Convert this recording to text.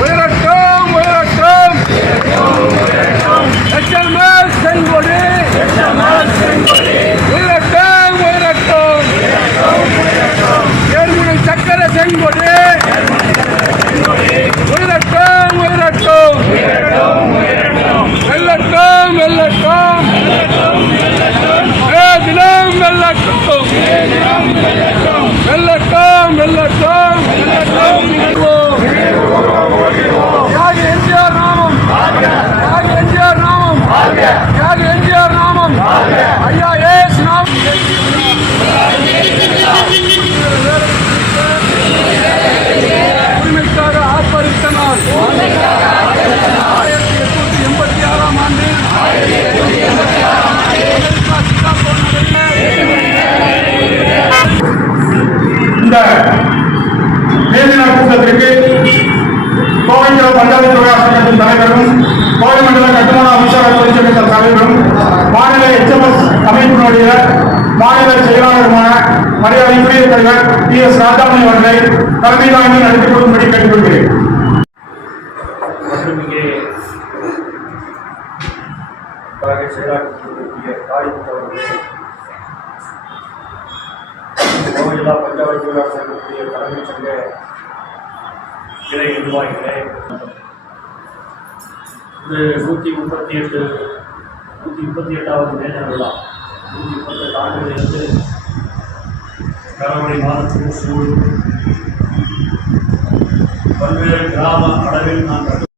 உயரட்டும் உயரட்டும் HMS Sengodi உயரட்டும் உயரட்டும் ஏர்முனை சக்கர செங்கொடி உயரட்டும் உயரட்டும் வெல்லட்டும் வெல்லட்டும் தினம் வெல்லட்டும் வெல்லட்டும் வெல்லட்டும் தியாகி எம்ஜிஆர் நாமம் தியாகி எம்ஜிஆர் நாமம் தியாகி எம்ஜிஆர் நாமம் ஐயா ஏஸ் நாமம் உரிமைக்காக ஆர்ப்பரித்த நாள் 1886ஆம் ஆண்டு இந்த மேதின கூட்டத்திற்கு கோவை பஞ்சாயத்து தொழிலாளர் சங்கத்தின் தலைவரும் கோவை மண்டல கட்டுமான அமைச்சரவை தொழிற்சங்கத்தின் தலைவரும் மாநில HMS அமைப்பினுடைய மாநில செயலாளருமான மரியாதைக்குரிய தலைவர் PS ராஜாமணி அவர்களை தலைமை தாங்கி நடத்தி கொள்ளும்படி கேட்டுக்கொள்கிறேன். மற்றும் இங்கே செயலாற்றக்கூடிய காரியத்தவர்களே, கோவை ஜில்லா பஞ்சாயத்து தொழிலாளர் சங்கத்துடைய தலைமைச் சங்க இணை நிர்வாகிகளே, இது 138வது மேஜர் விழா 138 ஆண்டுகளிலிருந்து கரவணை மாதத்திற்கு சூழ் பல்வேறு கிராம அளவில் நான்